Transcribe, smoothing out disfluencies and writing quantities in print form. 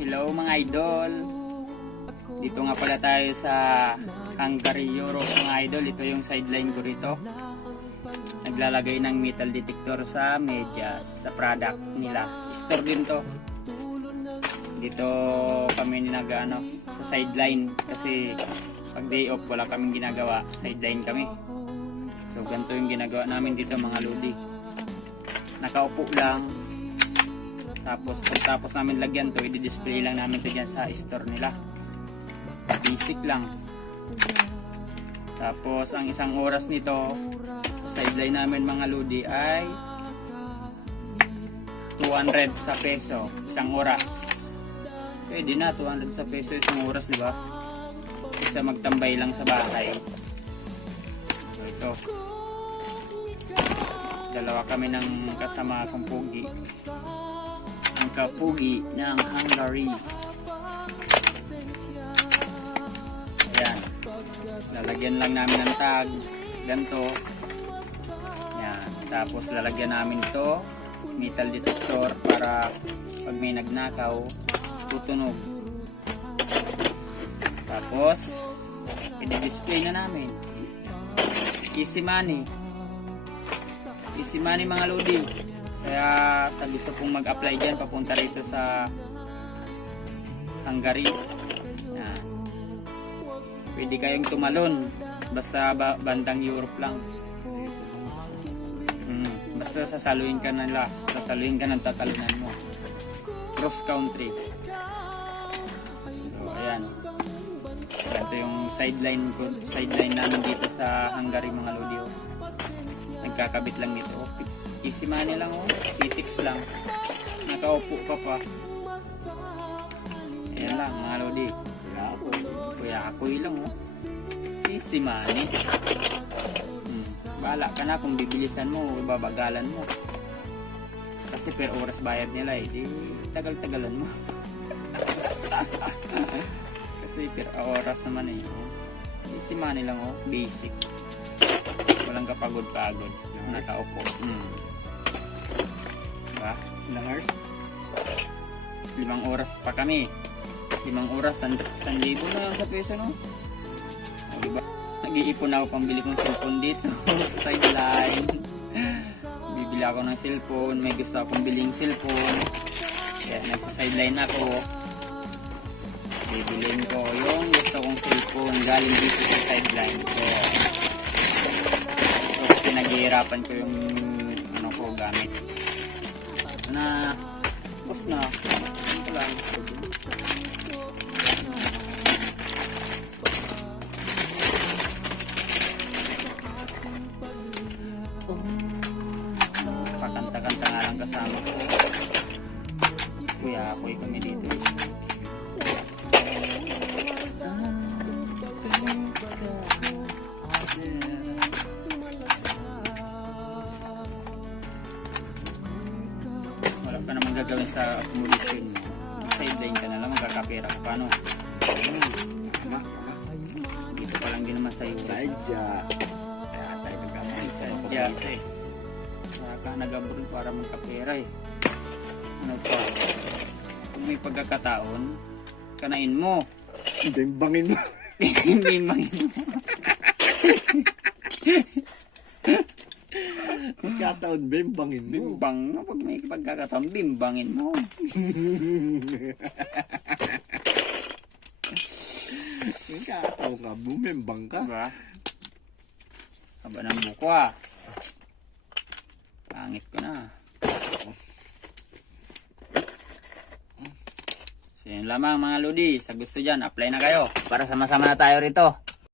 Hello mga idol. Dito nga pala tayo sa Hungary, Europe mga idol. Ito yung sideline ko rito. Naglalagay ng metal detector sa medyas, sa product nila. Store din to. Dito kami nag-ano sa sideline kasi pag day off wala kaming ginagawa, sideline kami. So ganito yung ginagawa namin dito mga lodi. Nakaupo lang. Tapos pagtapos namin lagyan to, i-display lang namin to dyan sa store nila. Basic lang. Tapos ang isang oras nito sa sideline namin mga lodi ay 200 sa peso isang oras. Pwede na 200 sa peso isang oras, di ba? Isa magtambay lang sa bahay. So ito. Dalawa kami ng kasama kong pugi. Ang kapugi ng Hungary. Ayan. Lalagyan lang namin ng tag. Ganto. Ayan. Tapos lalagyan namin to metal detector para pag may nagnakaw tutunog. Tapos i-display na namin. Easy money. Easy money mga lodi. Kaya sa gusto pong mag-apply dyan, papunta rito sa Hungary. Yan. Pwede kayong tumalon. Basta bandang Europe lang. Basta sasaluhin ka nila. Sasaluhin ka ng tatalunan mo. Cross country. So ayan. Ito yung sideline namin dito sa Hungary mga lodi. Nagkakabit lang nito. Easy money lang oh. Titix lang. Nakaupo ka pa. Ayan lang mga lodi. Kuya ako lang oh. Easy money. Bahala ka na kung bibilisan mo o babagalan mo. Kasi per oras bayad nila eh. Di tagal-tagalan mo. Kasi per oras naman eh. Easy money lang oh. Basic. Walang kapagod-pagod. Nakaupo. Diba? Ilang hours? 5 oras pa kami. 5 oras, 1,000 na lang sa peso, no? O, diba? Nag-iipon ako pambili kong cellphone dito. Sideline. Bibili ako ng cellphone. May gusto akong biling cellphone. Kaya nagsa-sideline ako. Bibilin ko yung gusto kong cellphone galing dito sa sideline. So, pinaghihirapan ko yung ano ko gamit na tapos na ito lang pakanta-kanta nga lang kasama ko kuya ako'y kami dito ka naman gagawin sa accommodation sideline ka na lang magkakapera ka paano dito pa lang din naman sa iyo sadya kaya tayo nagkakaroon sadya kaya ka nag-abroad para magkapera eh ano pa kung may pagkakataon kanain mo bimbangin mo bimbangin mo Pagkataon, bimbangin mo. Bimbang no? Pag may pagkakataon, bimbangin mo. Pagkataon ka, bumimbang ka. Diba? Haba ng buko ah. Pangit ko na. So yun lamang mga lodi. Sa gusto dyan, apply na kayo. Para sama-sama na tayo rito.